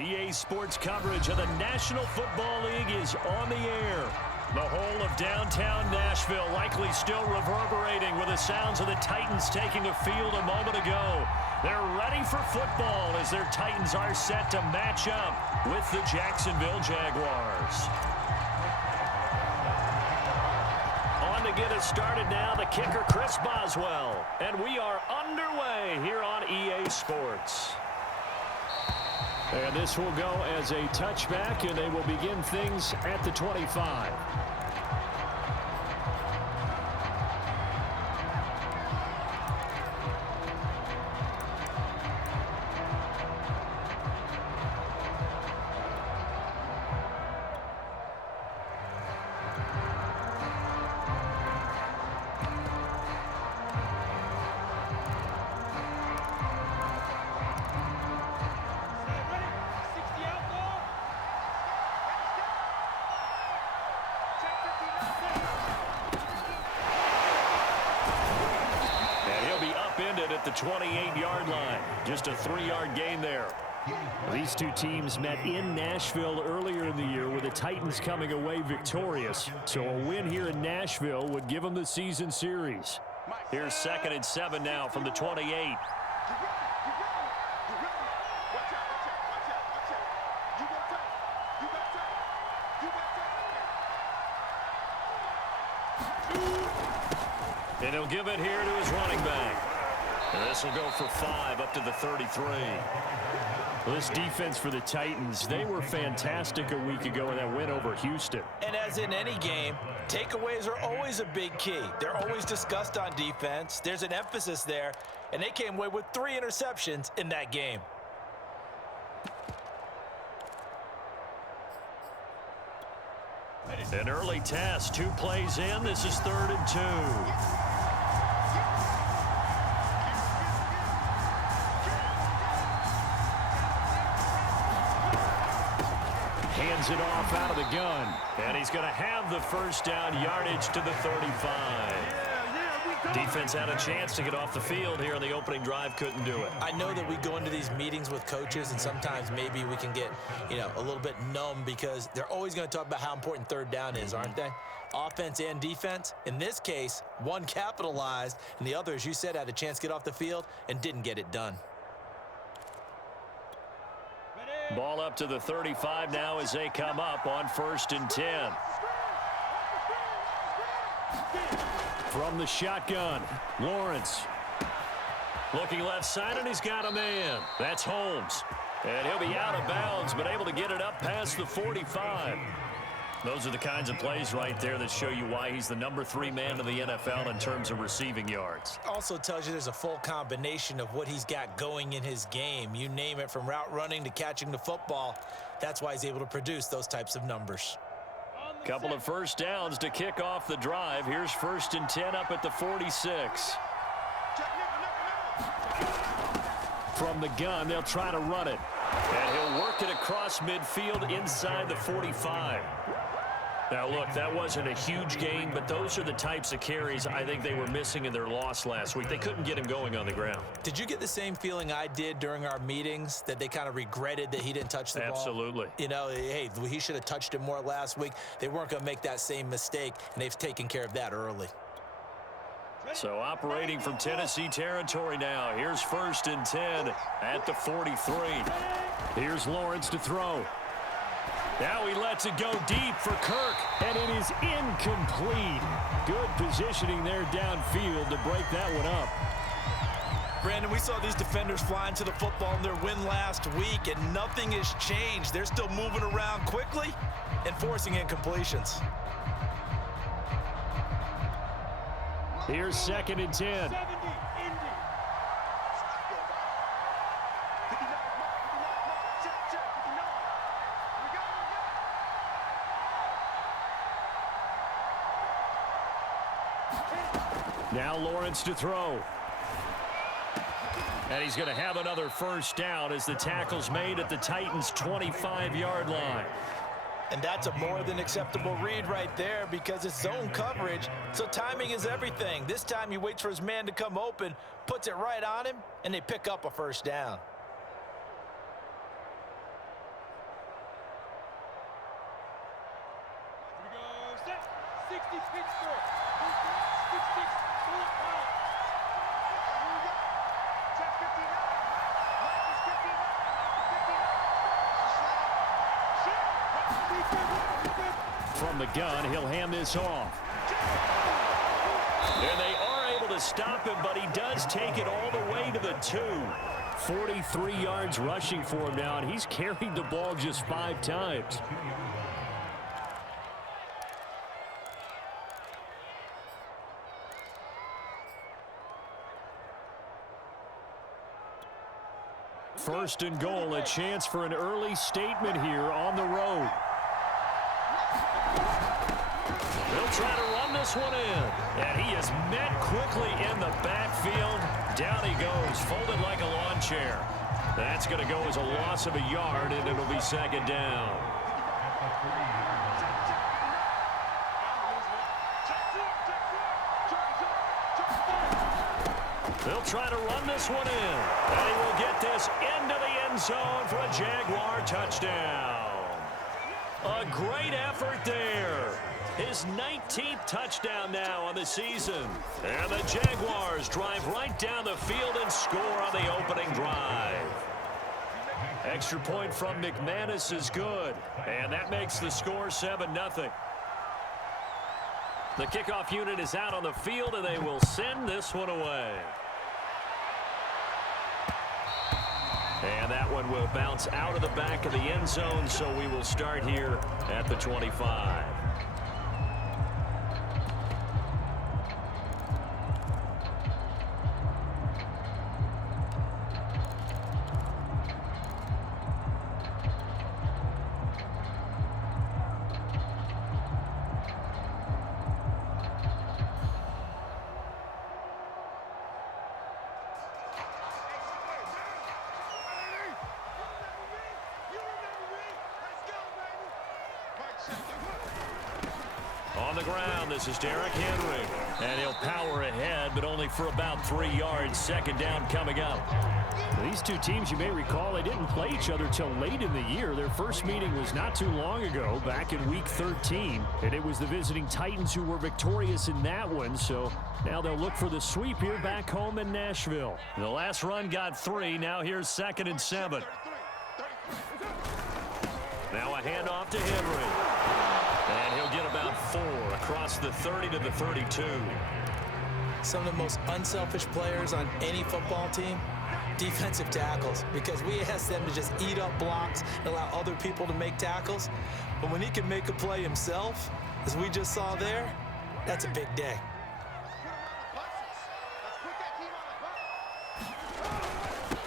EA Sports coverage of the National Football League is on the air. The whole of downtown Nashville likely still reverberating with the sounds of the Titans taking a field a moment ago. They're ready for football as their Titans are set to match up with the Jacksonville Jaguars. On to get us started now, the kicker Chris Boswell. And we are underway here on EA Sports. And this will go as a touchback, and they will begin things at the 25. At the 28-yard line. Just a 3-yard gain there. These two teams met in Nashville earlier in the year with the Titans coming away victorious. So a win here in Nashville would give them the season series. Here's 2nd and 7 now from the 28. And he'll give it here to his running back. This will go for 5 up to the 33. This defense for the Titans, they were fantastic a week ago in that win over Houston. And as in any game, takeaways are always a big key. They're always discussed on defense. There's an emphasis there, and they came away with 3 interceptions in that game. An early test, 2 plays in. This is 3rd and 2. Hands it off out of the gun. And he's going to have the first down, yardage to the 35. Defense had a chance to get off the field here on the opening drive, couldn't do it. I know that we go into these meetings with coaches, and sometimes maybe we can get, a little bit numb because they're always going to talk about how important 3rd down is, aren't they? Offense and defense. In this case, one capitalized, and the other, as you said, had a chance to get off the field and didn't get it done. Ball up to the 35 now as they come up on 1st and 10. From the shotgun, Lawrence. Looking left side, and he's got a man. That's Holmes. And he'll be out of bounds, but able to get it up past the 45. Those are the kinds of plays right there that show you why he's the number 3 man in the NFL in terms of receiving yards. Also tells you there's a full combination of what he's got going in his game. You name it, from route running to catching the football. That's why he's able to produce those types of numbers. Couple of first downs to kick off the drive. Here's 1st and 10 up at the 46. From the gun, they'll try to run it. And he'll work it across midfield inside the 45. Now, look, that wasn't a huge gain, but those are the types of carries I think they were missing in their loss last week. They couldn't get him going on the ground. Did you get the same feeling I did during our meetings, that they kind of regretted that he didn't touch the ball? Absolutely. Hey, he should have touched it more last week. They weren't going to make that same mistake, and they've taken care of that early. So operating from Tennessee territory now. Here's 1st and 10 at the 43. Here's Lawrence to throw. Now he lets it go deep for Kirk, and it is incomplete. Good positioning there downfield to break that one up. Brandon, we saw these defenders flying to the football in their win last week, and nothing has changed. They're still moving around quickly and forcing incompletions. Here's 2nd and 10. Now Lawrence to throw. And he's going to have another first down as the tackle's made at the Titans' 25-yard line. And that's a more than acceptable read right there because it's zone coverage, so timing is everything. This time he waits for his man to come open, puts it right on him, and they pick up a first down. From the gun, he'll hand this off. And they are able to stop him, but he does take it all the way to the 2. 43 yards rushing for him now, and he's carried the ball just 5 times. First and goal, a chance for an early statement here on the road. They'll try to run this one in. And he is met quickly in the backfield. Down he goes, folded like a lawn chair. That's going to go as a loss of a yard, and it'll be 2nd down. They'll try to run this one in. And he will get this into the end zone for a Jaguar touchdown. A great effort there. His 19th touchdown now on the season. And the Jaguars drive right down the field and score on the opening drive. Extra point from McManus is good. And that makes the score 7-0. The kickoff unit is out on the field, and they will send this one away. And that one will bounce out of the back of the end zone, so we will start here at the 25. On the ground, this is Derrick Henry. And he'll power ahead, but only for about 3 yards. 2nd down coming up. These two teams, you may recall, they didn't play each other till late in the year. Their first meeting was not too long ago, back in week 13. And it was the visiting Titans who were victorious in that one. So now they'll look for the sweep here back home in Nashville. The last run got 3. Now here's 2nd and 7. Now a handoff to Henry. And he'll get about 4 across the 30 to the 32. Some of the most unselfish players on any football team, defensive tackles, because we ask them to just eat up blocks and allow other people to make tackles. But when he can make a play himself, as we just saw there, that's a big day.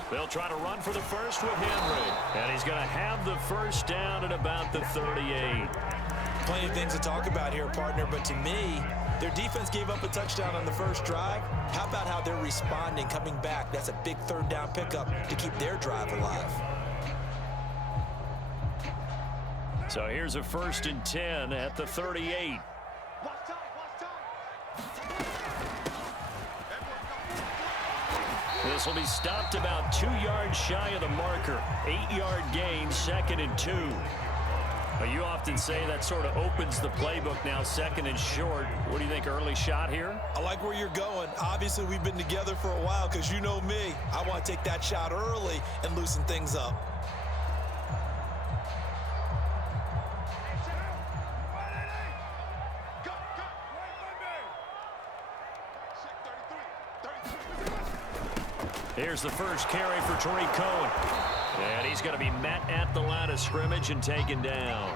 They'll try to run for the first with Henry. And he's going to have the first down at about the 38. Plenty of things to talk about here, partner, but to me, their defense gave up a touchdown on the first drive. How about how they're responding, coming back? That's a big 3rd down pickup to keep their drive alive. So here's a 1st and 10 at the 38. This will be stopped about 2 yards shy of the marker. 8-yard gain, 2nd and 2. You often say that sort of opens the playbook now, 2nd and short. What do you think, early shot here? I like where you're going. Obviously, we've been together for a while because you know me. I want to take that shot early and loosen things up. Here's the first carry for Tariq Cohen. And he's going to be met at the line of scrimmage and taken down.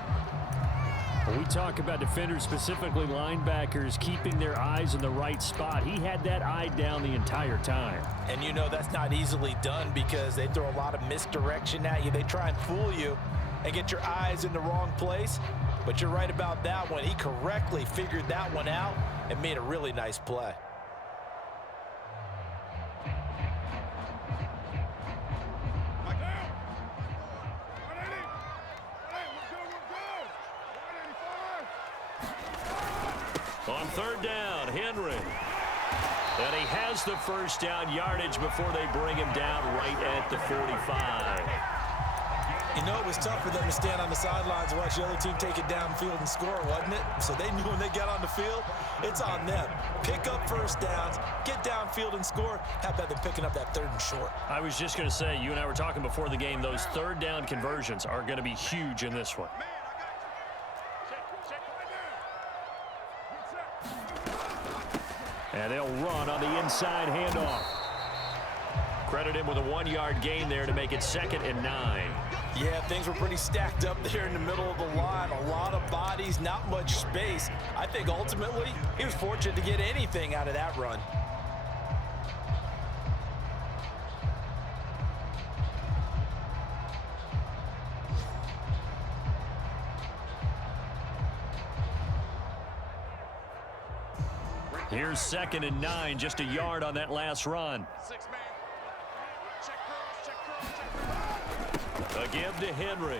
When we talk about defenders, specifically linebackers, keeping their eyes in the right spot, he had that eye down the entire time. And you know that's not easily done because they throw a lot of misdirection at you. They try and fool you and get your eyes in the wrong place. But you're right about that one. He correctly figured that one out and made a really nice play. On 3rd down, Henry. And he has the first down yardage before they bring him down right at the 45. You know, it was tough for them to stand on the sidelines and watch the other team take it downfield and score, wasn't it? So they knew when they got on the field, it's on them. Pick up first downs, get downfield and score. How about them picking up that 3rd and short? I was just going to say, you and I were talking before the game, those 3rd down conversions are going to be huge in this one. And they'll run on the inside handoff. Credit him with a 1-yard gain there to make it 2nd and 9. Yeah, things were pretty stacked up there in the middle of the line. A lot of bodies, not much space. I think ultimately he was fortunate to get anything out of that run. Here's 2nd and 9, just a yard on that last run. A give to Henry.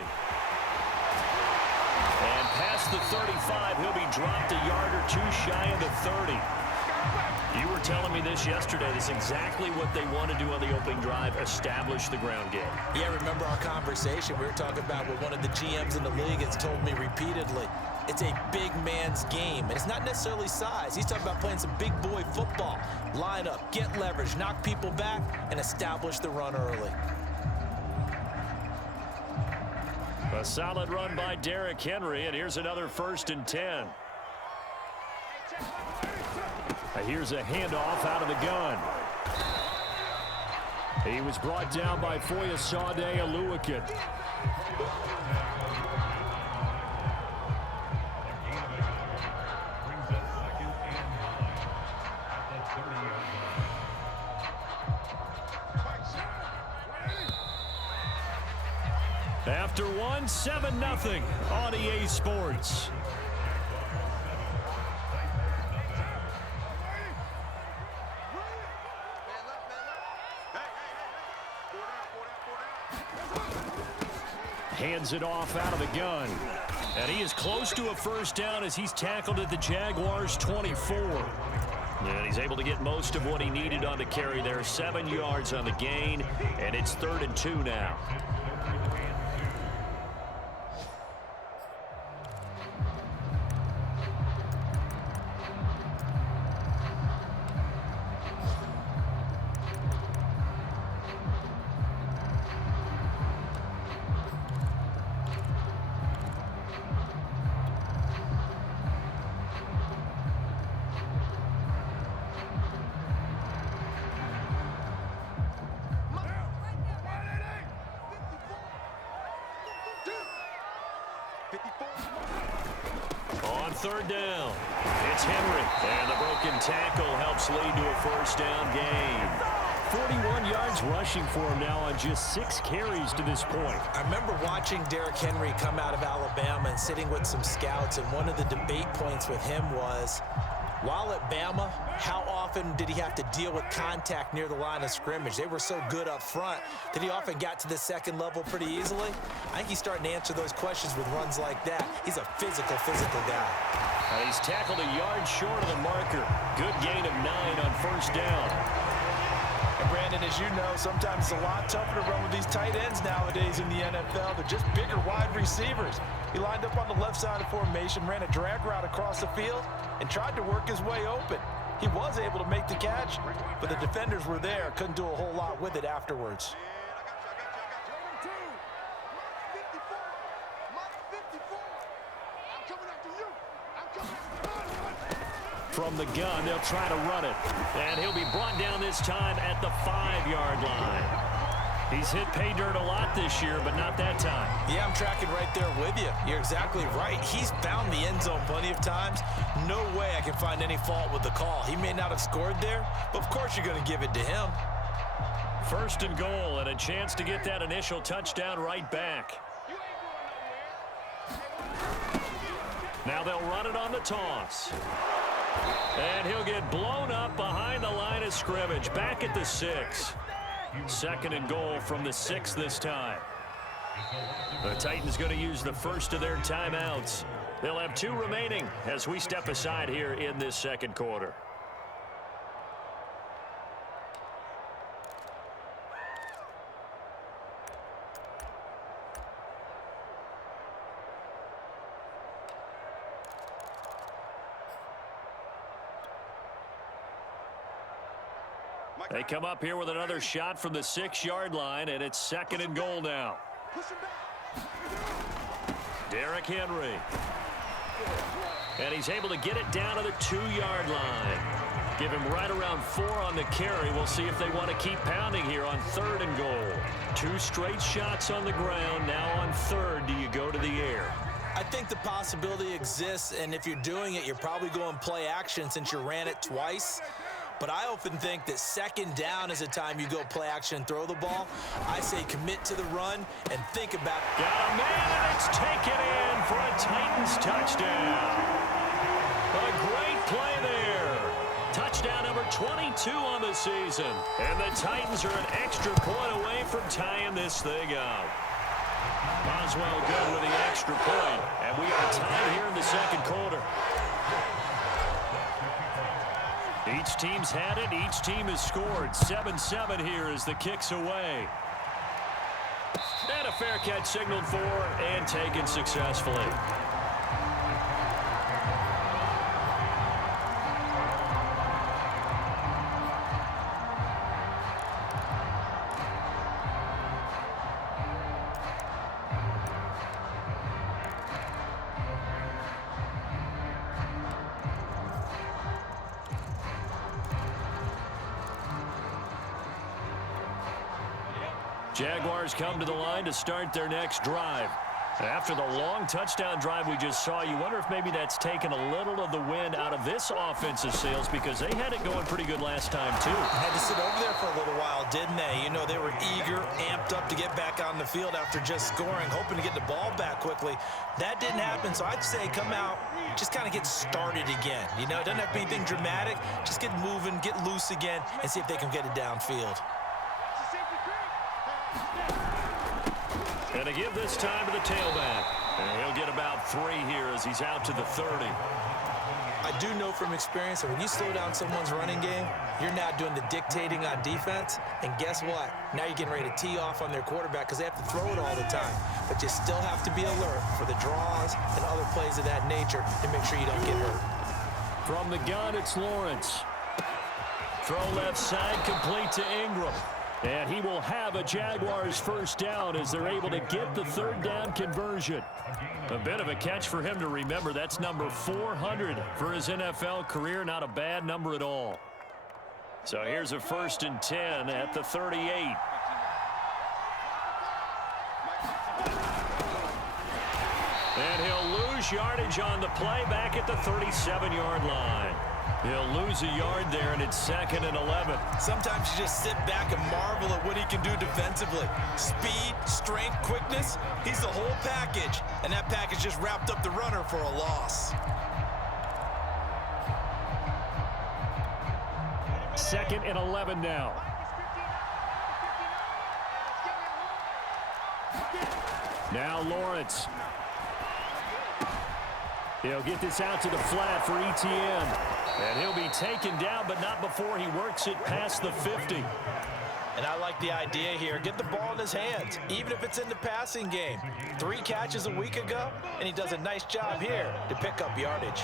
And past the 35, he'll be dropped a yard or 2 shy of the 30. You were telling me this yesterday. This is exactly what they want to do on the opening drive, establish the ground game. Yeah, remember our conversation? We were talking about what one of the GMs in the league has told me repeatedly. It's a big man's game, and it's not necessarily size. He's talking about playing some big boy football. Line up, get leverage, knock people back, and establish the run early. A solid run by Derrick Henry, and here's another 1st and 10. Here's a handoff out of the gun. He was brought down by Foyesade Oluwakin. After 1, 7-0 on EA Sports. Hands it off out of the gun. And he is close to a 1st down as he's tackled at the Jaguars' 24. And he's able to get most of what he needed on the carry there. 7 yards on the gain, and it's 3rd and 2 now. On 3rd down, it's Henry, and the broken tackle helps lead to a 1st down gain. 41 yards rushing for him now on just 6 carries to this point. I remember watching Derrick Henry come out of Alabama and sitting with some scouts, and one of the debate points with him was, while at Bama, how often did he have to deal with contact near the line of scrimmage? They were so good up front that he often got to the 2nd level pretty easily. I think he's starting to answer those questions with runs like that. He's a physical guy. And he's tackled a yard short of the marker. Good gain of 9 on 1st down. And Brandon, as you know, sometimes it's a lot tougher to run with these tight ends nowadays in the NFL. They're just bigger wide receivers. He lined up on the left side of formation, ran a drag route across the field, and tried to work his way open. He was able to make the catch, but the defenders were there, couldn't do a whole lot with it afterwards. From the gun, they'll try to run it. And he'll be brought down this time at the 5-yard line. He's hit pay dirt a lot this year, but not that time. Yeah, I'm tracking right there with you. You're exactly right. He's found the end zone plenty of times. No way I can find any fault with the call. He may not have scored there, but of course you're going to give it to him. 1st and goal, and a chance to get that initial touchdown right back. Now they'll run it on the toss. And he'll get blown up behind the line of scrimmage, back at the 6. 2nd and goal from the 6 this time. The Titans going to use the first of their timeouts. They'll have 2 remaining as we step aside here in this 2nd quarter. They come up here with another shot from the 6-yard line, and it's 2nd and goal now. Derrick Henry. And he's able to get it down to the 2-yard line. Give him right around 4 on the carry. We'll see if they want to keep pounding here on 3rd and goal. 2 straight shots on the ground. Now on 3rd, do you go to the air? I think the possibility exists, and if you're doing it, you're probably going play action since you ran it twice. But I often think that 2nd down is a time you go play action and throw the ball. I say commit to the run and think about it. Got a man, and it's taken in for a Titans touchdown. A great play there. Touchdown number 22 on the season. And the Titans are an extra point away from tying this thing up. Boswell good with the extra point. And we are tied here in the 2nd quarter. Each team's had it. Each team has scored. 7-7 here as the kick's away. And a fair catch signaled for and taken successfully. Jaguars come to the line to start their next drive. After the long touchdown drive we just saw, you wonder if maybe that's taken a little of the wind out of this offensive sails because they had it going pretty good last time, too. Had to sit over there for a little while, didn't they? You know, they were eager, amped up to get back on the field after just scoring, hoping to get the ball back quickly. That didn't happen, so I'd say come out, just kind of get started again. You know, it doesn't have to be anything dramatic. Just get moving, get loose again, and see if they can get it downfield. And to give this time to the tailback. And he'll get about 3 here as he's out to the 30. I do know from experience that when you slow down someone's running game, you're now doing the dictating on defense. And guess what? Now you're getting ready to tee off on their quarterback because they have to throw it all the time. But you still have to be alert for the draws and other plays of that nature to make sure you don't get hurt. From the gun, it's Lawrence. Throw left side, complete to Ingram. And he will have a Jaguars first down as they're able to get the 3rd down conversion. A bit of a catch for him to remember. That's number 400 for his NFL career. Not a bad number at all. So here's a 1st and 10 at the 38. And he'll lose yardage on the play back at the 37-yard line. He'll lose a yard there, and it's 2nd and 11. Sometimes you just sit back and marvel at what he can do defensively. Speed, strength, quickness, he's the whole package. And that package just wrapped up the runner for a loss. 2nd and 11 now. Now Lawrence. He'll get this out to the flat for ETN. And he'll be taken down, but not before he works it past the 50. And I like the idea here. Get the ball in his hands, even if it's in the passing game. 3 catches a week ago, and he does a nice job here to pick up yardage.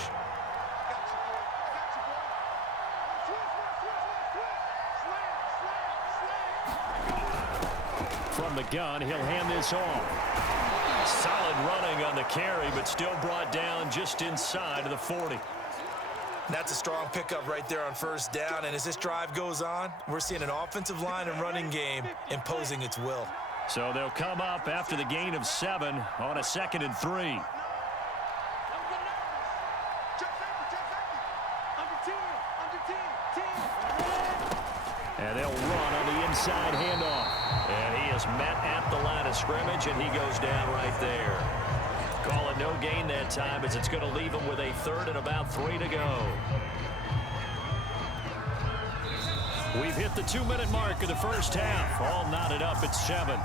From the gun, he'll hand this off. Solid running on the carry, but still brought down just inside of the 40. That's a strong pickup right there on 1st down, and as this drive goes on, we're seeing an offensive line and running game imposing its will. So they'll come up after the gain of 7 on a 2nd and 3. And they'll run on the inside handoff. And he is met at the line of scrimmage, and he goes down right there. Call it no gain that time as it's going to leave him with a 3rd and about 3 to go. We've hit the 2-minute mark of the first half. All knotted up at 7.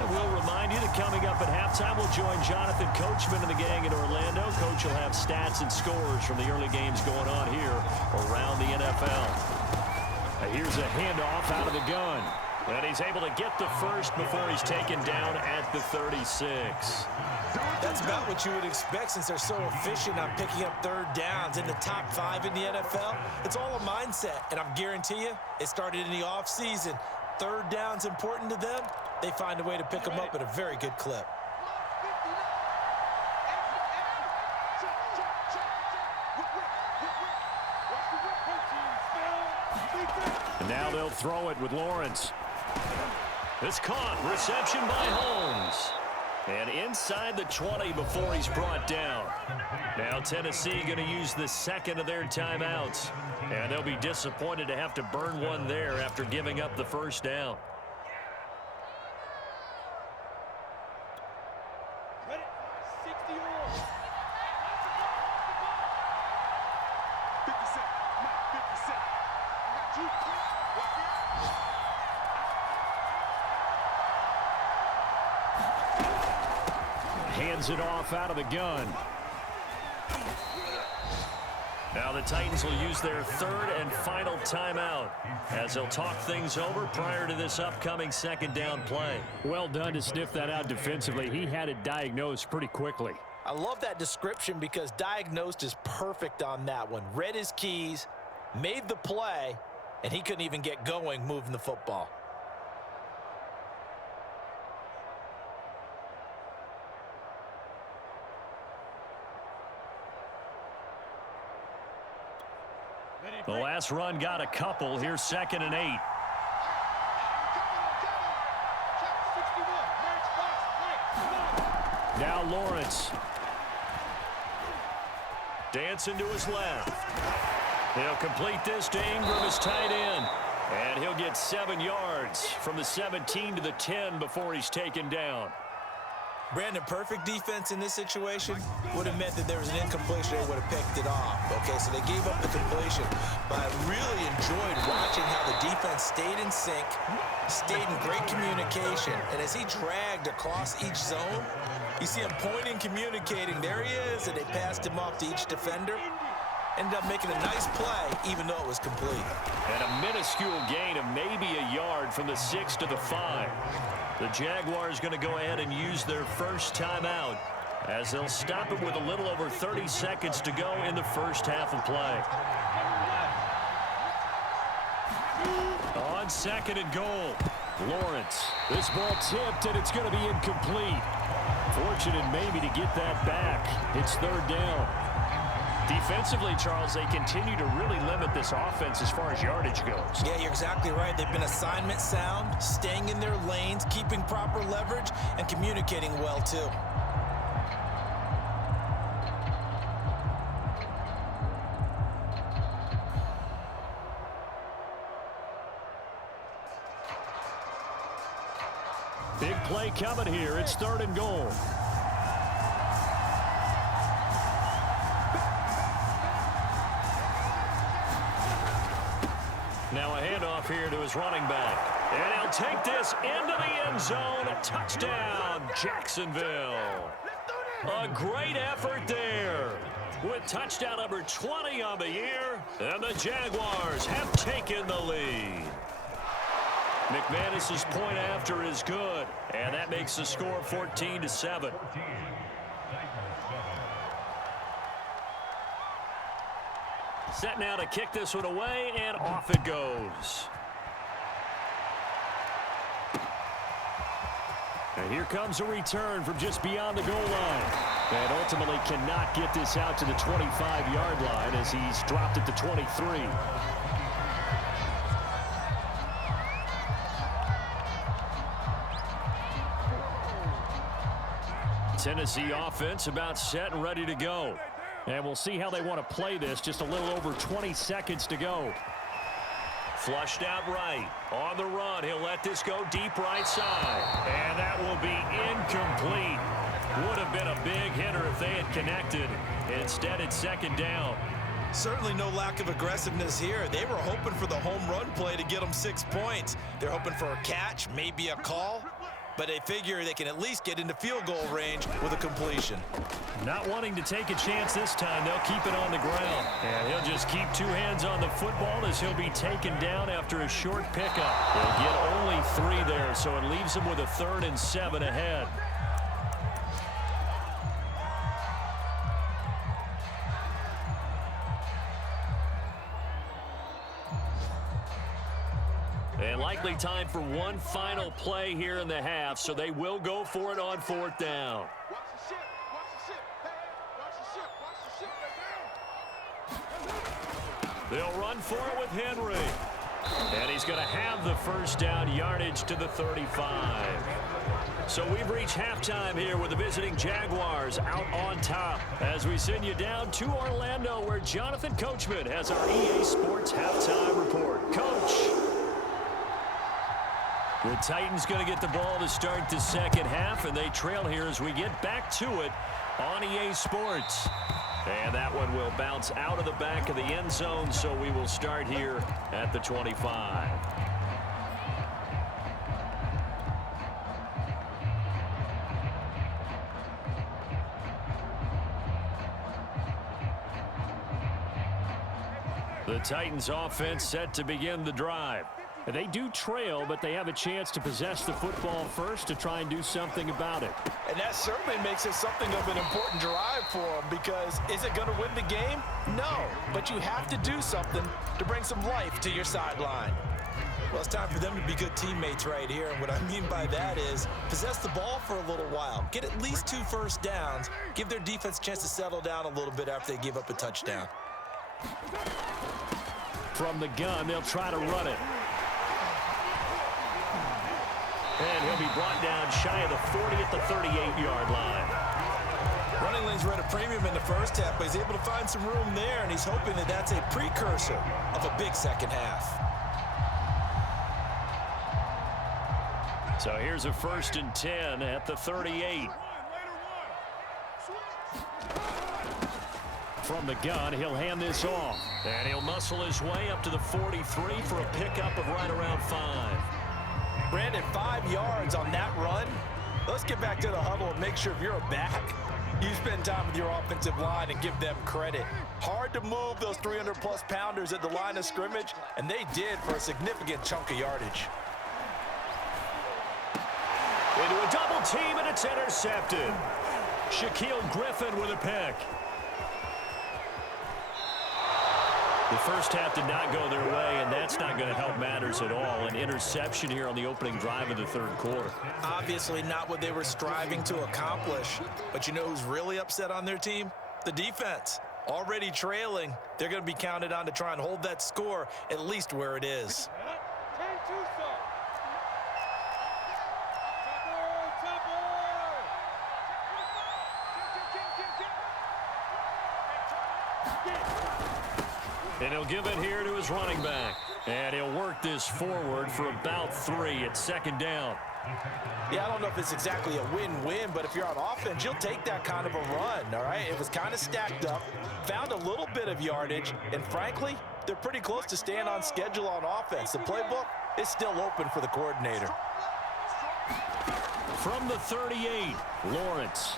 And we'll remind you that coming up at halftime, we'll join Jonathan Coachman and the gang in Orlando. Coach will have stats and scores from the early games going on here around the NFL. Here's a handoff out of the gun. And he's able to get the first before he's taken down at the 36. That's about what you would expect since they're so efficient on picking up third downs in the top 5 in the NFL. It's all a mindset, and I'm guarantee you it started in the offseason. Third down's important to them. They find a way to pick them up at a very good clip. And now they'll throw it with Lawrence. It's caught. Reception by Holmes. And inside the 20 before he's brought down. Now Tennessee going to use the second of their timeouts. And they'll be disappointed to have to burn one there after giving up the first down. Hands it off out of the gun. Now the Titans will use their third and final timeout as they'll talk things over prior to this upcoming second down play. Well done to sniff that out defensively. He had it diagnosed pretty quickly. I love that description because diagnosed is perfect on that one. Read his keys, made the play, and he couldn't even get going moving the football. The last run got a couple. Here's 2nd and 8. Now Lawrence. Dancing to his left. He'll complete this to Ingram, his tight end. And he'll get 7 yards from the 17 to the 10 before he's taken down. Brandon, perfect defense in this situation would have meant that there was an incompletion. They would have picked it off. Okay, so they gave up the completion. But I really enjoyed watching how the defense stayed in sync, stayed in great communication. And as he dragged across each zone, you see him pointing, communicating. There he is, and they passed him off to each defender. Ended up making a nice play, even though it was complete. And a minuscule gain of maybe a yard from the 6 to the 5. The Jaguars going to go ahead and use their first timeout as they'll stop it with a little over 30 seconds to go in the first half of play. On 2nd and goal, Lawrence. This ball tipped, and it's going to be incomplete. Fortunate maybe to get that back. It's 3rd down. Defensively, Charles, they continue to really limit this offense as far as yardage goes. Yeah, you're exactly right. They've been assignment sound, staying in their lanes, keeping proper leverage, and communicating well, too. Big play coming here. It's 3rd and goal. Now a handoff here to his running back. And he'll take this into the end zone. A touchdown, Jacksonville. A great effort there with touchdown number 20 on the year. And the Jaguars have taken the lead. McManus's point after is good. And that makes the score 14-7. Set now to kick this one away, and off it goes. And here comes a return from just beyond the goal line. And ultimately cannot get this out to the 25-yard line as he's dropped at the 23. Tennessee offense about set and ready to go. And we'll see how they want to play this. Just a little over 20 seconds to go. Flushed out right. On the run, he'll let this go deep right side. And that will be incomplete. Would have been a big hitter if they had connected. Instead, it's 2nd down. Certainly no lack of aggressiveness here. They were hoping for the home run play to get them 6 points. They're hoping for a catch, maybe a call. but they figure they can at least get into field goal range with a completion. Not wanting to take a chance this time, they'll keep it on the ground. And he'll just keep two hands on the football as he'll be taken down after a short pickup. They'll get only 3 there, so it leaves them with a 3rd and 7 ahead. And likely time for one final play here in the half, so they will go for it on 4th down. They'll run for it with Henry. And he's going to have the 1st down yardage to the 35. So we've reached halftime here with the visiting Jaguars out on top as we send you down to Orlando where Jonathan Coachman has our EA Sports halftime report. Coach. The Titans going to get the ball to start the 2nd half, and they trail here as we get back to it on EA Sports. And that one will bounce out of the back of the end zone, so we will start here at the 25. The Titans offense set to begin the drive. They do trail, but they have a chance to possess the football first to try and do something about it. And that certainly makes it something of an important drive for them, because is it going to win the game? No, but you have to do something to bring some life to your sideline. Well, it's time for them to be good teammates right here, and what I mean by that is possess the ball for a little while, get at least 2 first downs, give their defense a chance to settle down a little bit after they give up a touchdown. From the gun, they'll try to run it. And he'll be brought down shy of the 40 at the 38-yard line. Running lanes were at a premium in the 1st half, but he's able to find some room there, and he's hoping that that's a precursor of a big 2nd half. So here's a 1st and 10 at the 38. From the gun, he'll hand this off. And he'll muscle his way up to the 43 for a pickup of right around 5. Brandon, 5 yards on that run. Let's get back to the huddle and make sure if you're a back, you spend time with your offensive line and give them credit. Hard to move those 300-plus pounders at the line of scrimmage, and they did for a significant chunk of yardage. Into a double team, and it's intercepted. Shaquille Griffin with a pick. The 1st half did not go their way, and that's not going to help matters at all. An interception here on the opening drive of the 3rd quarter. Obviously not what they were striving to accomplish. But you know who's really upset on their team? The defense. Already trailing, they're going to be counted on to try and hold that score at least where it is. And he'll give it here to his running back. And he'll work this forward for about 3 at 2nd down. Yeah, I don't know if it's exactly a win-win, but if you're on offense, you'll take that kind of a run, all right? It was kind of stacked up, found a little bit of yardage, and frankly, they're pretty close to staying on schedule on offense. The playbook is still open for the coordinator. From the 38, Lawrence.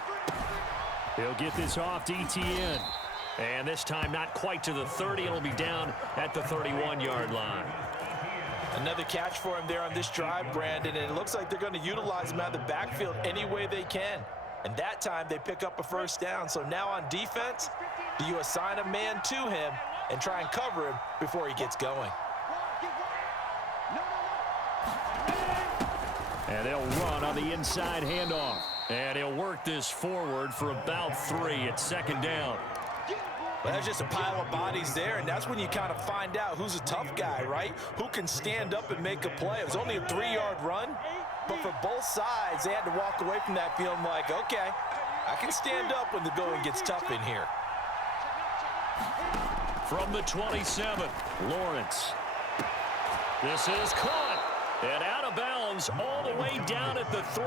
He'll get this off to ETN. And this time not quite to the 30. It'll be down at the 31-yard line. Another catch for him there on this drive, Brandon, and it looks like they're going to utilize him out of the backfield any way they can. And that time they pick up a 1st down. So now on defense, do you assign a man to him and try and cover him before he gets going? And they'll run on the inside handoff. And he'll work this forward for about 3 at 2nd down. Well, there's just a pile of bodies there, and that's when you kind of find out who's a tough guy, right? Who can stand up and make a play. It was only a 3-yard run, but for both sides, they had to walk away from that feeling like, okay, I can stand up when the going gets tough in here. From the 27, Lawrence. This is caught and out of bounds all the way down at the 3.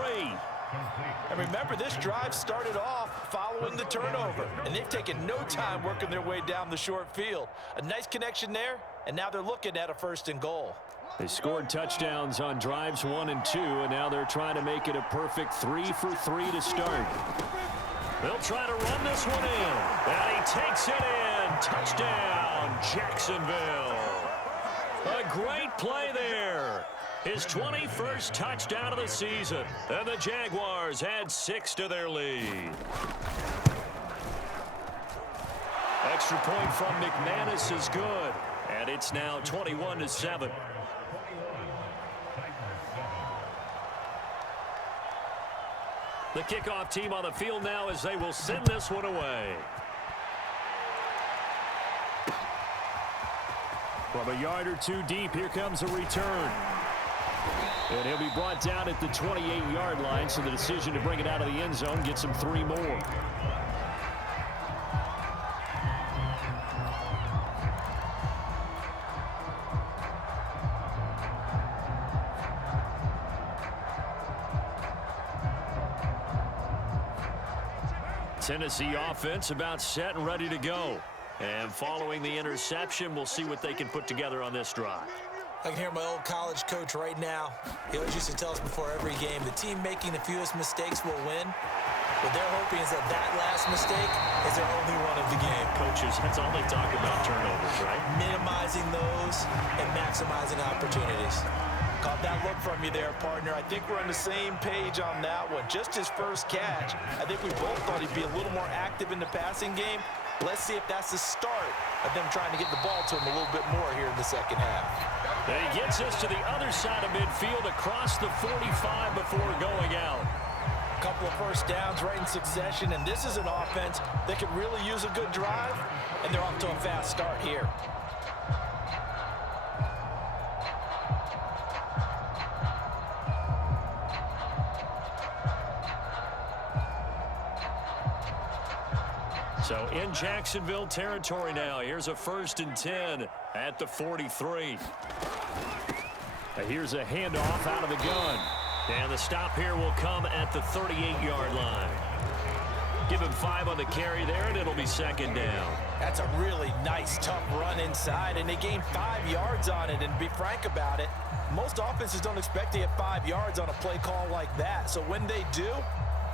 And remember, this drive started off following the turnover, and they've taken no time working their way down the short field. A nice connection there, and now they're looking at a 1st and goal. They scored touchdowns on drives 1 and 2, and now they're trying to make it a perfect 3 for 3 to start. They'll try to run this one in, and he takes it in. Touchdown, Jacksonville. A great play there. His 21st touchdown of the season, and the Jaguars add 6 to their lead. Extra point from McManus is good, and it's now 21-7. The kickoff team on the field now as they will send this one away. From a yard or two deep, here comes a return. And he'll be brought down at the 28-yard line, so the decision to bring it out of the end zone gets him 3 more. Tennessee offense about set and ready to go. And following the interception, we'll see what they can put together on this drive. I can hear my old college coach right now. He always used to tell us before every game, the team making the fewest mistakes will win. What they're hoping is that that last mistake is their only one of the game. Coaches, that's all they talk about, turnovers, right? Minimizing those and maximizing opportunities. Caught that look from you there, partner. I think we're on the same page on that one. Just his first catch, I think we both thought he'd be a little more active in the passing game. Let's see if that's the start of them trying to get the ball to him a little bit more here in the second half. And he gets us to the other side of midfield across the 45 before going out. A couple of first downs right in succession, and this is an offense that could really use a good drive, and they're off to a fast start here. So in Jacksonville territory now. Here's a 1st and 10 at the 43. Here's a handoff out of the gun. And the stop here will come at the 38-yard line. Give him 5 on the carry there, and it'll be 2nd down. That's a really nice, tough run inside, and they gained 5 yards on it. And to be frank about it, most offenses don't expect to get 5 yards on a play call like that. So when they do,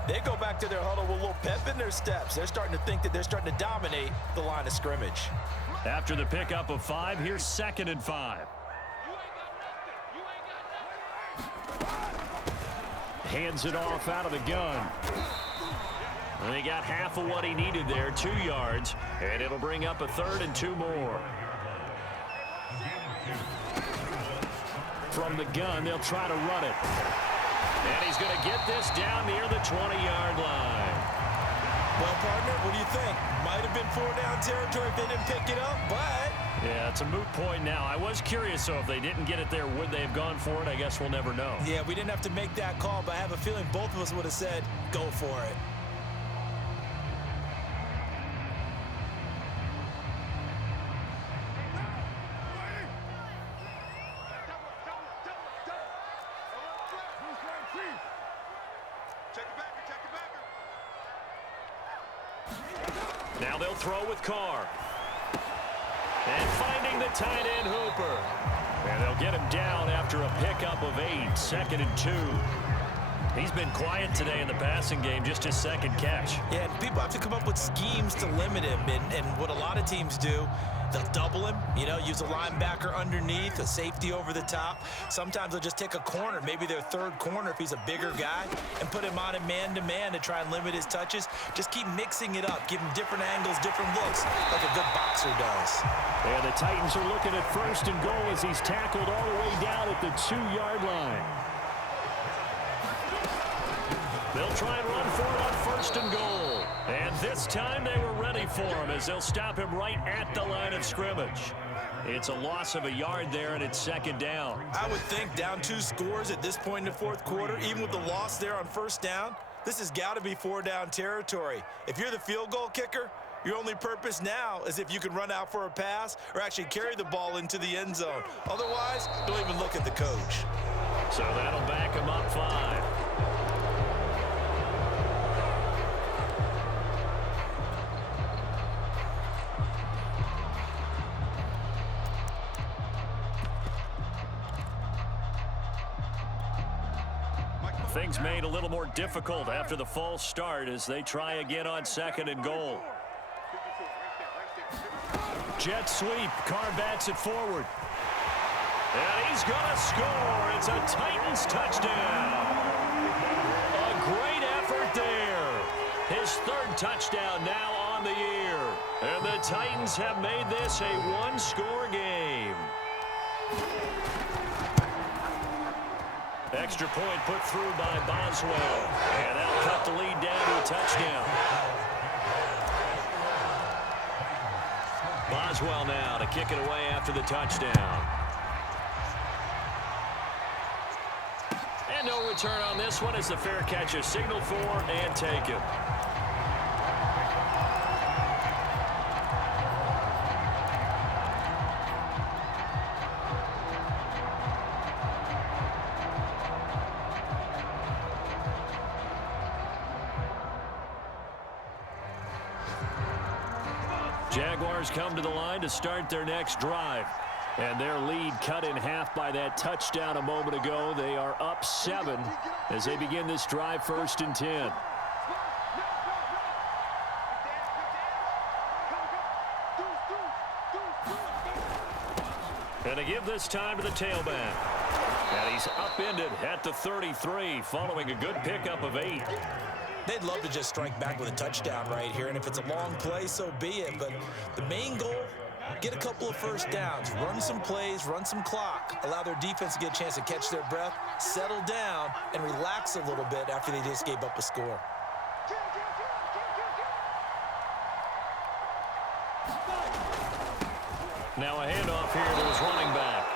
they go back to their huddle with a little pep in their steps. They're starting to think that they're starting to dominate the line of scrimmage. After the pickup of 5, here's 2nd and 5. Hands it off out of the gun. And he got half of what he needed there, 2 yards, and it'll bring up a 3rd and 2 more. From the gun, they'll try to run it. And he's going to get this down near the 20-yard line. Well, partner, what do you think? Might have been 4-down territory if they didn't pick it up, but... Yeah, it's a moot point now. I was curious, so if they didn't get it there, would they have gone for it? I guess we'll never know. Yeah, we didn't have to make that call, but I have a feeling both of us would have said, go for it. Now they'll throw with Carr. And finding the tight end Hooper. And they'll get him down after a pickup of 8, 2nd and 2. He's been quiet today in the passing game, just his 2nd catch. Yeah, and people have to come up with schemes to limit him. And what a lot of teams do, they'll double him, you know, use a linebacker underneath, a safety over the top. Sometimes they'll just take a corner, maybe their 3rd corner if he's a bigger guy, and put him on a man-to-man to try and limit his touches. Just keep mixing it up, give him different angles, different looks, like a good boxer does. And the Titans are looking at 1st and goal as he's tackled all the way down at the 2-yard line. They'll try and run for it on 1st and goal. And this time they were ready for him as they'll stop him right at the line of scrimmage. It's a loss of a yard there, and it's 2nd down. I would think down 2 scores at this point in the 4th quarter, even with the loss there on 1st down, this has got to be 4-down territory. If you're the field goal kicker, your only purpose now is if you can run out for a pass or actually carry the ball into the end zone. Otherwise, don't even look at the coach. So that'll back him up 5. Things made a little more difficult after the false start as they try again on 2nd and goal. Jet sweep. Carr bats it forward. And he's going to score. It's a Titans touchdown. A great effort there. His 3rd touchdown now on the year. And the Titans have made this a one-score game. Extra point put through by Boswell. And that'll cut the lead down to a touchdown. Boswell now to kick it away after the touchdown. And no return on this one as the fair catch is signaled for and taken. Jaguars come to the line to start their next drive. And their lead cut in half by that touchdown a moment ago. They are up 7 as they begin this drive 1st and 10. And to give this time to the tailback. And he's upended at the 33 following a good pickup of 8. They'd love to just strike back with a touchdown right here, and if it's a long play, so be it. But the main goal, get a couple of first downs, run some plays, run some clock, allow their defense to get a chance to catch their breath, settle down, and relax a little bit after they just gave up a score. Now a handoff here to his running back.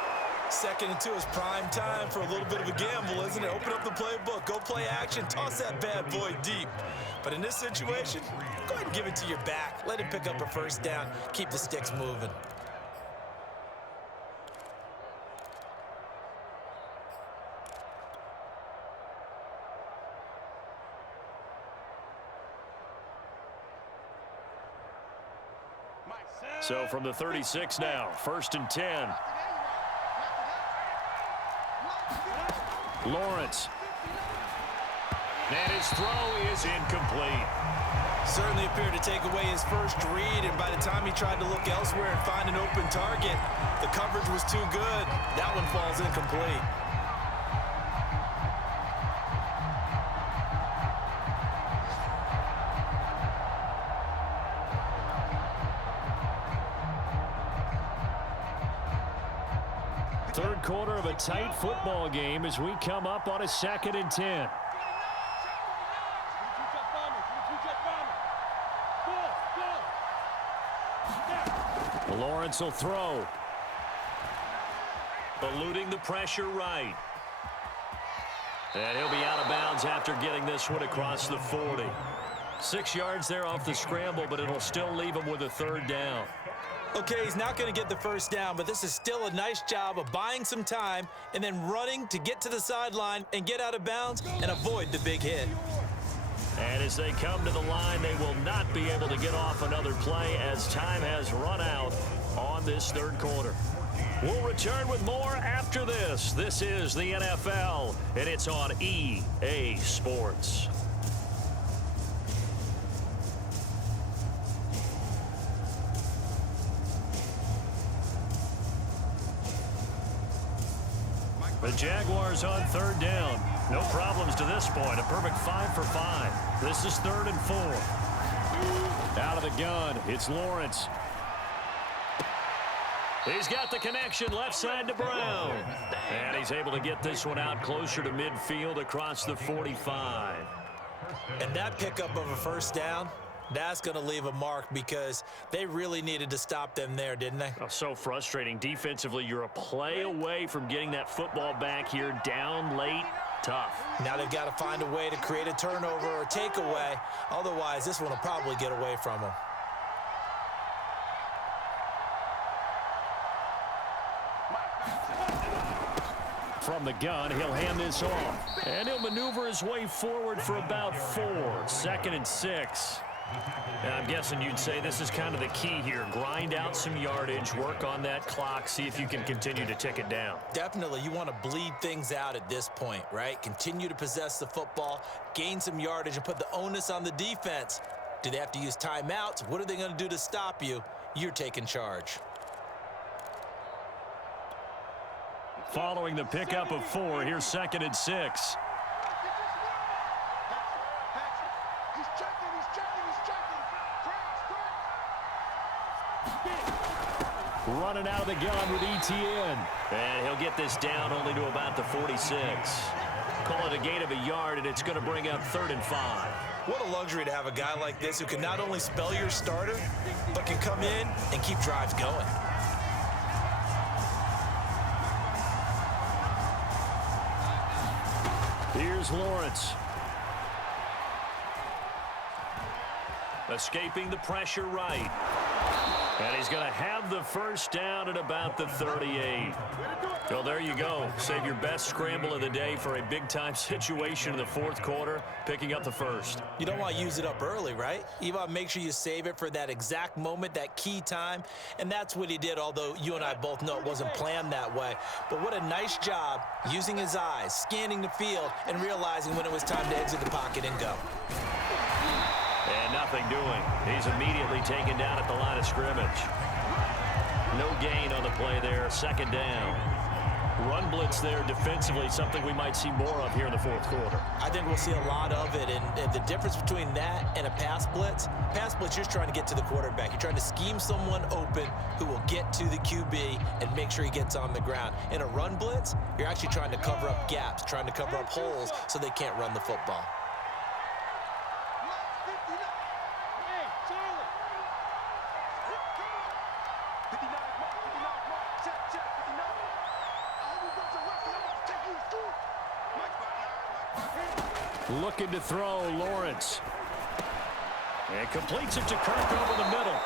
2nd and 2 is prime time for a little bit of a gamble, isn't it? Open up the playbook, go play action, toss that bad boy deep. But in this situation, go ahead and give it to your back. Let him pick up a 1st down, keep the sticks moving. So from the 36 now, 1st and 10. Lawrence. And his throw is incomplete. Certainly appeared to take away his first read, and by the time he tried to look elsewhere and find an open target, the coverage was too good. That one falls incomplete. Third quarter of a tight football game as we come up on a 2nd and 10. Lawrence will throw. Eluding the pressure right. And he'll be out of bounds after getting this one across the 40. 6 yards there off the scramble, but it'll still leave him with a 3rd down. Okay, he's not going to get the 1st down, but this is still a nice job of buying some time and then running to get to the sideline and get out of bounds and avoid the big hit. And as they come to the line, they will not be able to get off another play as time has run out on this 3rd quarter. We'll return with more after this. This is the NFL, and it's on EA Sports. The Jaguars on 3rd down. No problems to this point. A perfect 5 for 5. This is 3rd and 4. Out of the gun, it's Lawrence. He's got the connection left side to Brown. And he's able to get this one out closer to midfield across the 45. And that pickup of a 1st down, that's going to leave a mark because they really needed to stop them there, didn't they? Oh, so frustrating. Defensively, you're a play away from getting that football back here down late. Tough. Now they've got to find a way to create a turnover or takeaway. Otherwise, this one will probably get away from them. From the gun, he'll hand this off. And he'll maneuver his way forward for about 4. 2nd and 6. And I'm guessing you'd say this is kind of the key here. Grind out some yardage, work on that clock, see if you can continue to tick it down. Definitely, you want to bleed things out at this point, right? Continue to possess the football, gain some yardage, and put the onus on the defense. Do they have to use timeouts? What are they going to do to stop you? You're taking charge. Following the pickup of 4, here's 2nd and 6. Running out of the gun with ETN. And he'll get this down only to about the 46. Call it a gain of a yard, and it's going to bring up 3rd and 5. What a luxury to have a guy like this who can not only spell your starter, but can come in and keep drives going. Here's Lawrence. Escaping the pressure right. And he's going to have the first down at about the 38. Well, there you go. Save your best scramble of the day for a big-time situation in the 4th quarter, picking up the first. You don't want to use it up early, right? You want to make sure you save it for that exact moment, that key time. And that's what he did, although you and I both know it wasn't planned that way. But what a nice job using his eyes, scanning the field, and realizing when it was time to exit the pocket and go. And nothing doing. He's immediately taken down at the line of scrimmage. No gain on the play there. 2nd down. Run blitz there defensively, something we might see more of here in the 4th quarter. I think we'll see a lot of it, and the difference between that and a pass blitz, you're just trying to get to the quarterback. You're trying to scheme someone open who will get to the QB and make sure he gets on the ground. In a run blitz, you're actually trying to cover up gaps, trying to cover up holes so they can't run the football. Looking to throw, Lawrence. And completes it to Kirk over the middle.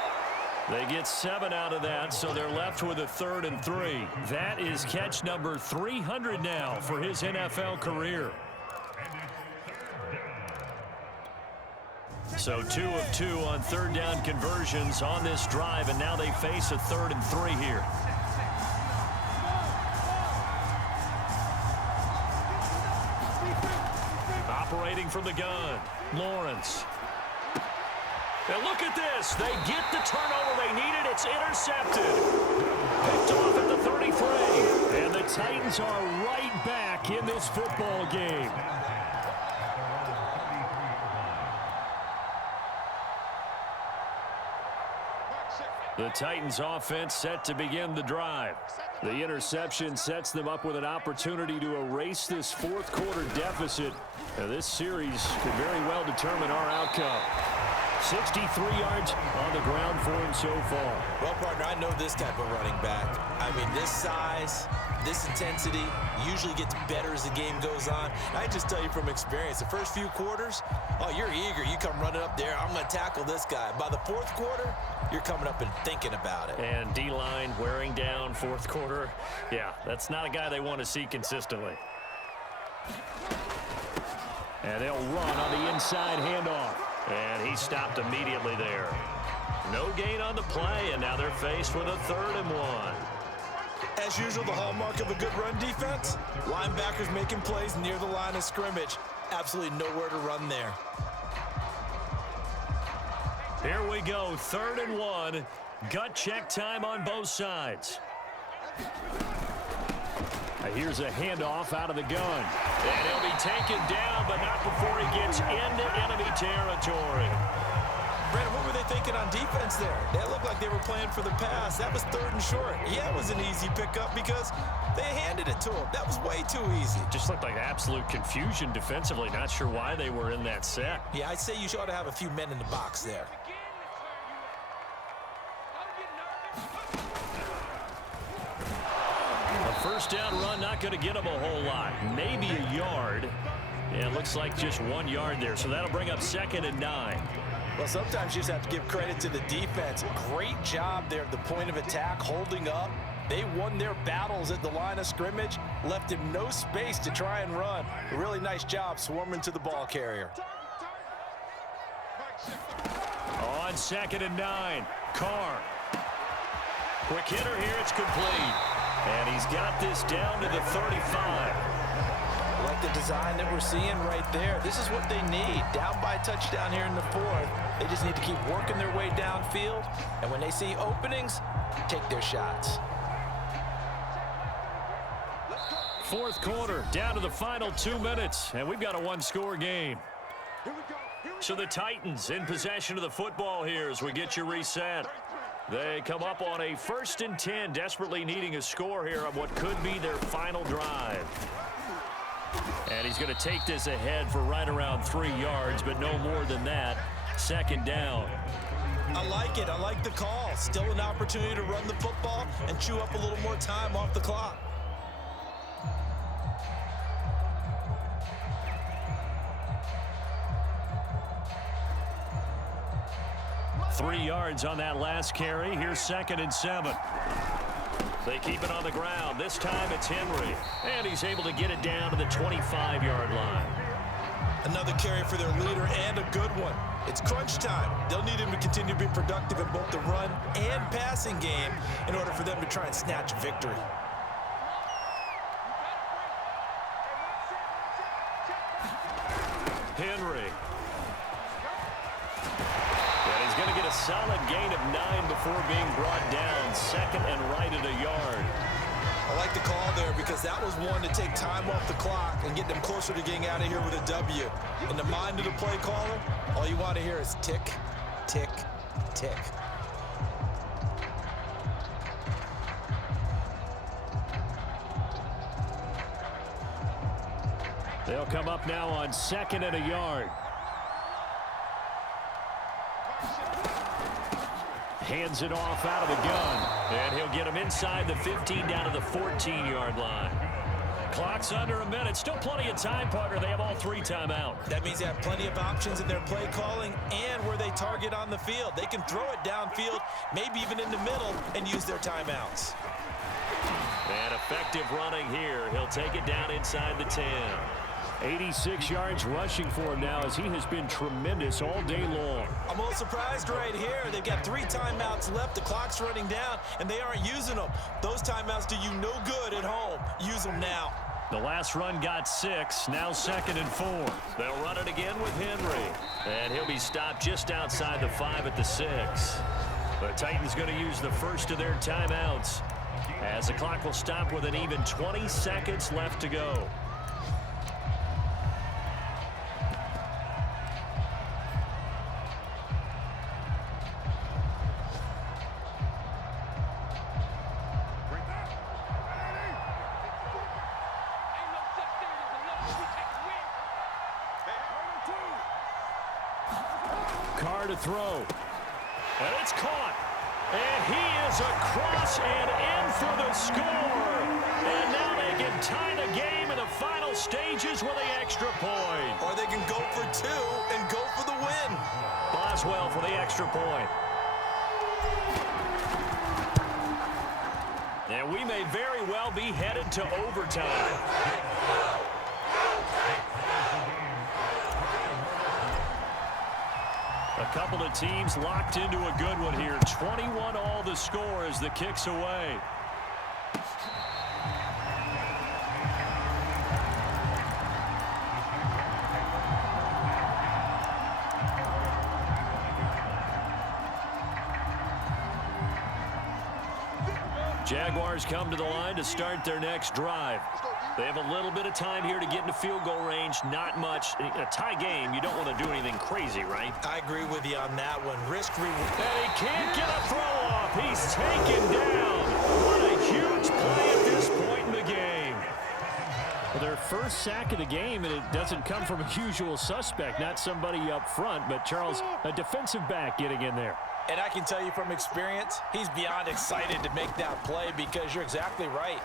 They get 7 out of that, so they're left with a 3rd and 3. That is catch number 300 now for his NFL career. So 2 of 2 on 3rd down conversions on this drive, and now they face a 3rd and 3 here. Operating from the gun, Lawrence. And look at this. They get the turnover they needed. It's intercepted. Picked off at the 33. And the Titans are right back in this football game. The Titans offense set to begin the drive. The interception sets them up with an opportunity to erase this 4th quarter deficit. Now, this series could very well determine our outcome. 63 yards on the ground for him so far. Well, partner, I know this type of running back. I mean, this size, this intensity usually gets better as the game goes on. I just tell you from experience, the first few quarters, oh, you're eager. You come running up there. I'm going to tackle this guy. By the 4th quarter, you're coming up and thinking about it. And D-line wearing down 4th quarter. Yeah, that's not a guy they want to see consistently. And they'll run on the inside handoff. And he stopped immediately there. No gain on the play, and now they're faced with a 3rd and 1. As usual, the hallmark of a good run defense, linebackers making plays near the line of scrimmage. Absolutely nowhere to run there. Here we go, 3rd and 1. Gut check time on both sides. Here's a handoff out of the gun. And he'll be taken down, but not before he gets into enemy territory. Brandon, what were they thinking on defense there? That looked like they were playing for the pass. That was 3rd and short. Yeah, it was an easy pickup because they handed it to him. That was way too easy. Just looked like absolute confusion defensively. Not sure why they were in that set. Yeah, I'd say you ought to have a few men in the box there. First down run, not going to get him a whole lot. Maybe a yard. And it looks like just 1 yard there. So that'll bring up 2nd and 9. Well, sometimes you just have to give credit to the defense. Great job there at the point of attack, holding up. They won their battles at the line of scrimmage, left him no space to try and run. A really nice job swarming to the ball carrier. On 2nd and 9, Carr. Quick hitter here, it's complete. And he's got this down to the 35. Like the design that we're seeing right there. This is what they need. Down by a touchdown here in the 4th. They just need to keep working their way downfield. And when they see openings, take their shots. 4th quarter, down to the final 2 minutes. And we've got a one-score game. So the Titans in possession of the football here as we get you reset. They come up on a 1st and 10, desperately needing a score here on what could be their final drive. And he's going to take this ahead for right around 3 yards, but no more than that. 2nd down. I like it. I like the call. Still an opportunity to run the football and chew up a little more time off the clock. Three yards on that last carry. Here's 2nd and 7. They keep it on the ground. This time it's Henry. And he's able to get it down to the 25-yard line. Another carry for their leader and a good one. It's crunch time. They'll need him to continue to be productive in both the run and passing game in order for them to try and snatch victory. Henry. He's going to get a solid gain of 9 before being brought down. 2nd and right at a yard. I like the call there because that was one to take time off the clock and get them closer to getting out of here with a W. In the mind of the play caller, all you want to hear is tick, tick, tick. They'll come up now on 2nd and a yard. Hands it off out of the gun. And he'll get him inside the 15 down to the 14-yard line. Clock's under a minute. Still plenty of time, partner. They have all 3 timeouts. That means they have plenty of options in their play calling and where they target on the field. They can throw it downfield, maybe even in the middle, and use their timeouts. And effective running here. He'll take it down inside the 10. 86 yards rushing for him now as he has been tremendous all day long. I'm a little surprised right here. They've got 3 timeouts left. The clock's running down, and they aren't using them. Those timeouts do you no good at home. Use them now. The last run got 6. Now 2nd and 4. They'll run it again with Henry. And he'll be stopped just outside the 5 at the 6. The Titans going to use the first of their timeouts as the clock will stop with an even 20 seconds left to go. Carr to throw. And it's caught. And he is across and in for the score. And now they can tie the game in the final stages with the extra point. Or they can go for 2 and go for the win. Boswell for the extra point. And we may very well be headed to overtime. A couple of teams locked into a good one here. 21 all the score as the kick's away. Jaguars come to the line to start their next drive. They have a little bit of time here to get into field goal range. Not much. In a tie game, you don't want to do anything crazy, right? I agree with you on that one. Risk reward. And he can't get a throw off. He's taken down. What a huge play at this point in the game. Well, their first sack of the game, and it doesn't come from a usual suspect, not somebody up front, but Charles, a defensive back getting in there. And I can tell you from experience, he's beyond excited to make that play because you're exactly right.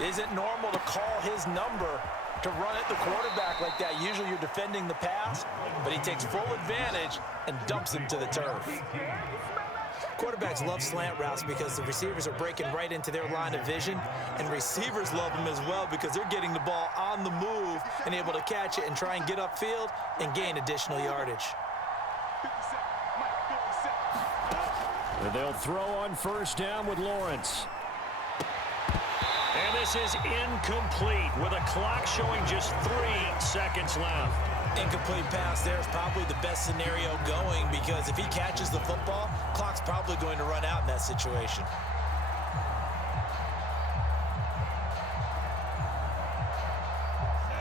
It isn't normal to call his number to run at the quarterback like that. Usually you're defending the pass, but he takes full advantage and dumps him to the turf. Quarterbacks love slant routes because the receivers are breaking right into their line of vision, and receivers love them as well because they're getting the ball on the move and able to catch it and try and get upfield and gain additional yardage. And they'll throw on first down with Lawrence. And this is incomplete with a clock showing just 3 seconds left. Incomplete pass there is probably the best scenario going, because if he catches the football, clock's probably going to run out in that situation.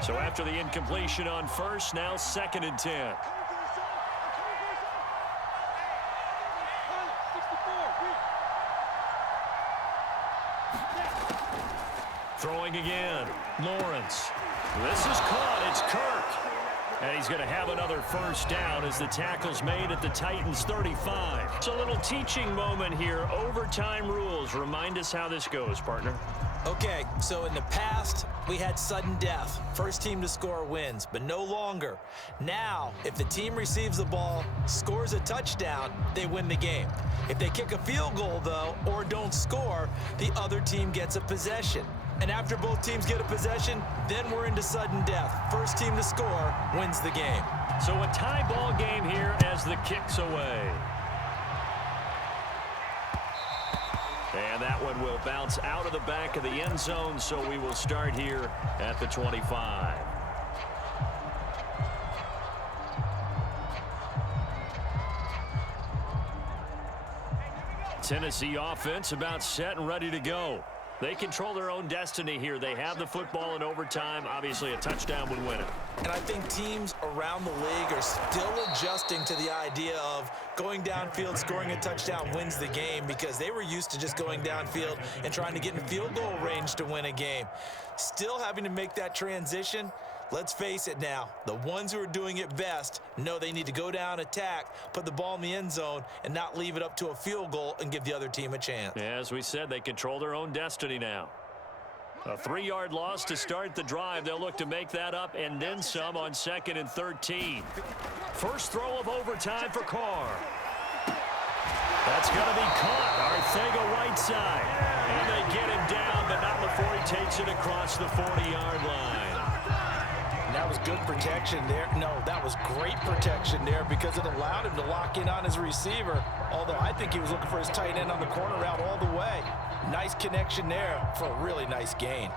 So after the incompletion on first, now 2nd and 10. Throwing again, Lawrence. This is caught, it's Kirk. And he's going to have another first down as the tackle's made at the Titans' 35. It's a little teaching moment here. Overtime rules. Remind us how this goes, partner. Okay, so in the past, we had sudden death. First team to score wins, but no longer. Now, if the team receives the ball, scores a touchdown, they win the game. If they kick a field goal, though, or don't score, the other team gets a possession. And after both teams get a possession, then we're into sudden death. First team to score wins the game. So a tie ball game here as the kick's away. And that one will bounce out of the back of the end zone, so we will start here at the 25. Tennessee offense about set and ready to go. They control their own destiny here. They have the football in overtime. Obviously, a touchdown would win it. And I think teams around the league are still adjusting to the idea of going downfield, scoring a touchdown wins the game, because they were used to just going downfield and trying to get in field goal range to win a game. Still having to make that transition. Let's face it now, the ones who are doing it best know they need to go down, attack, put the ball in the end zone, and not leave it up to a field goal and give the other team a chance. As we said, they control their own destiny now. A 3-yard loss to start the drive. They'll look to make that up and then some on 2nd and 13. First throw of overtime for Carr. That's going to be caught. Arcega-Whiteside. And they get him down, but not before he takes it across the 40-yard line. That was good protection there. No, that was great protection there, because it allowed him to lock in on his receiver, although I think he was looking for his tight end on the corner route all the way. Nice connection there for a really nice gain.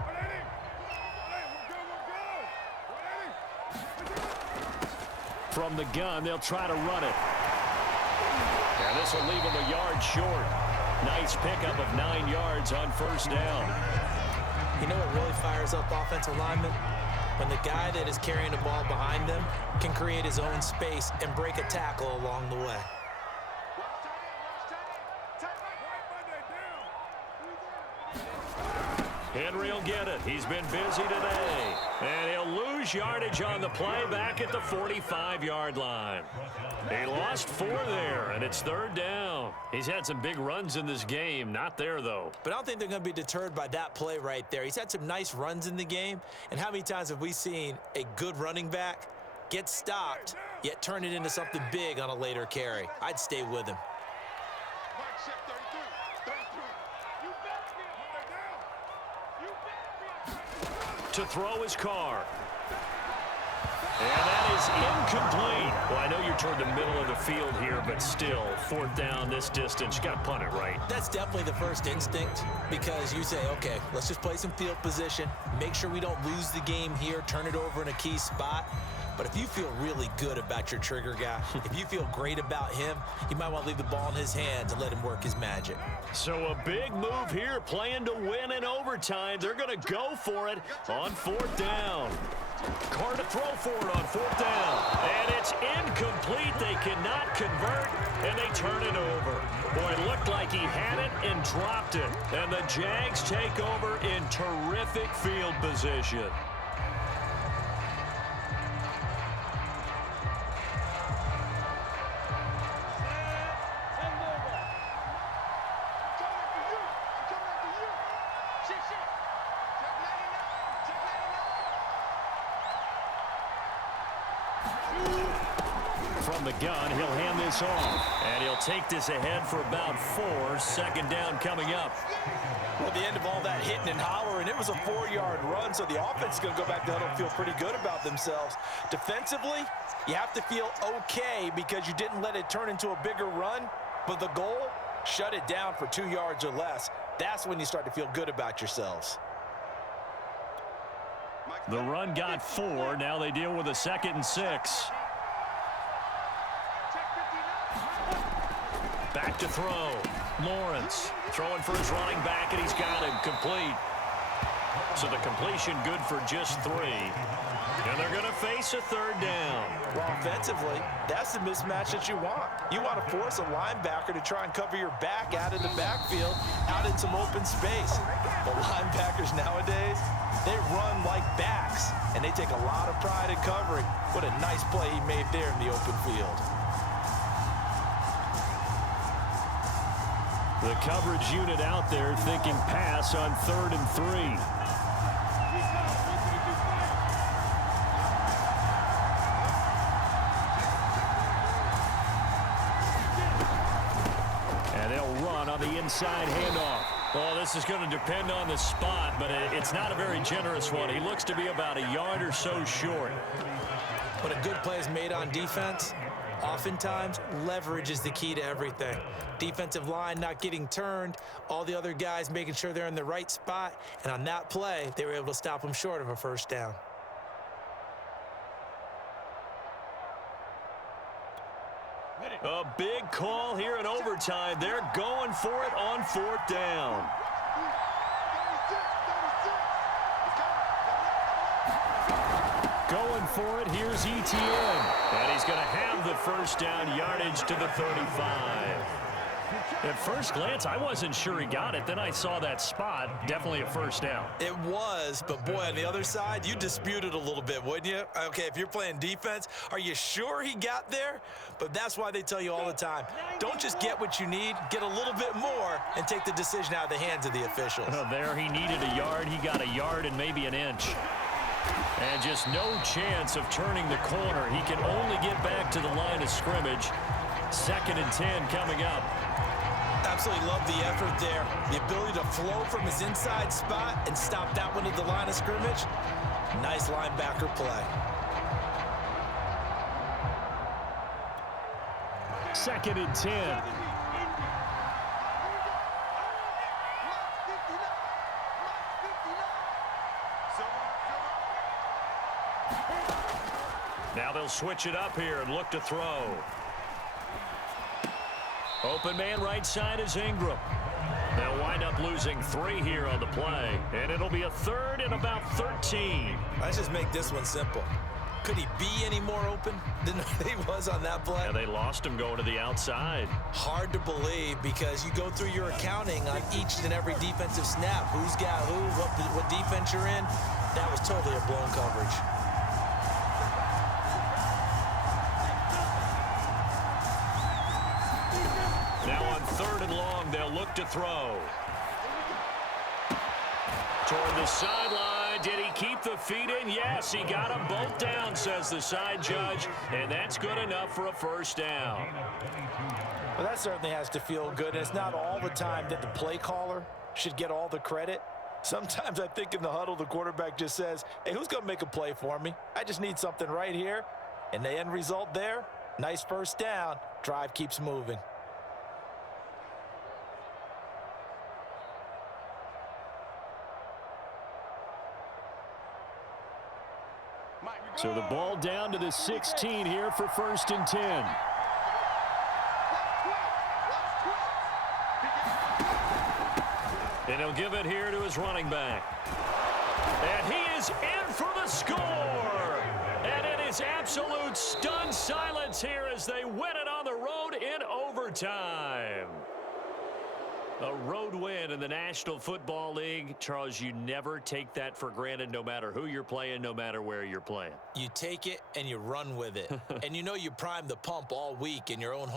From the gun, they'll try to run it. And this will leave him a yard short. Nice pickup of 9 yards on first down. You know what really fires up offensive linemen? When the guy that is carrying the ball behind them can create his own space and break a tackle along the way. Henry will get it. He's been busy today. And he'll lose yardage on the play back at the 45-yard line. He lost 4 there, and it's 3rd down. He's had some big runs in this game. Not there, though. But I don't think they're going to be deterred by that play right there. He's had some nice runs in the game. And how many times have we seen a good running back get stopped, yet turn it into something big on a later carry? I'd stay with him. To throw his Carr. And that is incomplete. Well, I know you're toward the middle of the field here, but still, 4th down this distance. You got to punt it right. That's definitely the first instinct, because you say, okay, let's just play some field position, make sure we don't lose the game here, turn it over in a key spot. But if you feel really good about your trigger guy, if you feel great about him, you might want to leave the ball in his hands and let him work his magic. So a big move here, playing to win in overtime. They're going to go for it on 4th down. Carr to throw for it on 4th down. And it's incomplete. They cannot convert, and they turn it over. Boy, it looked like he had it and dropped it. And the Jags take over in terrific field position. From the the gun. He'll hand this off. And he'll take this ahead for about 4. Second down coming up. Well, at the end of all that hitting and hollering, it was a 4-yard run, so the offense is going to go back to huddle and feel pretty good about themselves. Defensively, you have to feel okay because you didn't let it turn into a bigger run, but the goal, shut it down for 2 yards or less. That's when you start to feel good about yourselves. The run got 4. Now they deal with a 2nd and 6. Back to throw. Lawrence throwing for his running back, and he's got him complete. So the completion good for just 3. And they're going to face a 3rd down. Well, offensively, that's the mismatch that you want. You want to force a linebacker to try and cover your back out in the backfield, out in some open space. But linebackers nowadays, they run like backs, and they take a lot of pride in covering. What a nice play he made there in the open field. The coverage unit out there thinking pass on 3rd and 3. And they'll run on the inside handoff. Well, this is going to depend on the spot, but it's not a very generous one. He looks to be about a yard or so short. When a good play is made on defense, oftentimes leverage is the key to everything. Defensive line not getting turned, all the other guys making sure they're in the right spot, and on that play, they were able to stop them short of a 1st down. A big call here in overtime. They're going for it on 4th down. Going for it, here's ETN. And he's going to have the 1st down yardage to the 35. At first glance, I wasn't sure he got it. Then I saw that spot. Definitely a 1st down. It was, but boy, on the other side, you dispute it a little bit, wouldn't you? Okay, if you're playing defense, are you sure he got there? But that's why they tell you all the time, don't just get what you need, get a little bit more, and take the decision out of the hands of the officials. There he needed a yard. He got a yard and maybe an inch. And just no chance of turning the corner. He can only get back to the line of scrimmage. 2nd and 10 coming up. Absolutely love the effort there. The ability to flow from his inside spot and stop that one at the line of scrimmage. Nice linebacker play. 2nd and 10. Now they'll switch it up here and look to throw. Open man right side is Ingram. They'll wind up losing 3 here on the play, and it'll be a 3rd and about 13. Let's just make this one simple. Could he be any more open than he was on that play? And they lost him going to the outside. Hard to believe because you go through your accounting on each and every defensive snap. Who's got who, what defense you're in. That was totally a blown coverage. Now on 3rd and long, they'll look to throw. Toward the sideline. Did he keep the feet in? Yes, he got them both down, says the side judge. And that's good enough for a 1st down. Well, that certainly has to feel good. And it's not all the time that the play caller should get all the credit. Sometimes I think in the huddle, the quarterback just says, hey, who's going to make a play for me? I just need something right here. And the end result there, nice 1st down. Drive keeps moving. So the ball down to the 16 here for 1st and 10. And he'll give it here to his running back. And he is in for the score. And it is absolute stunned silence here as they win it on the road in overtime. A road win in the National Football League. Charles, you never take that for granted no matter who you're playing, no matter where you're playing. You take it and you run with it. And you know you prime the pump all week in your own home.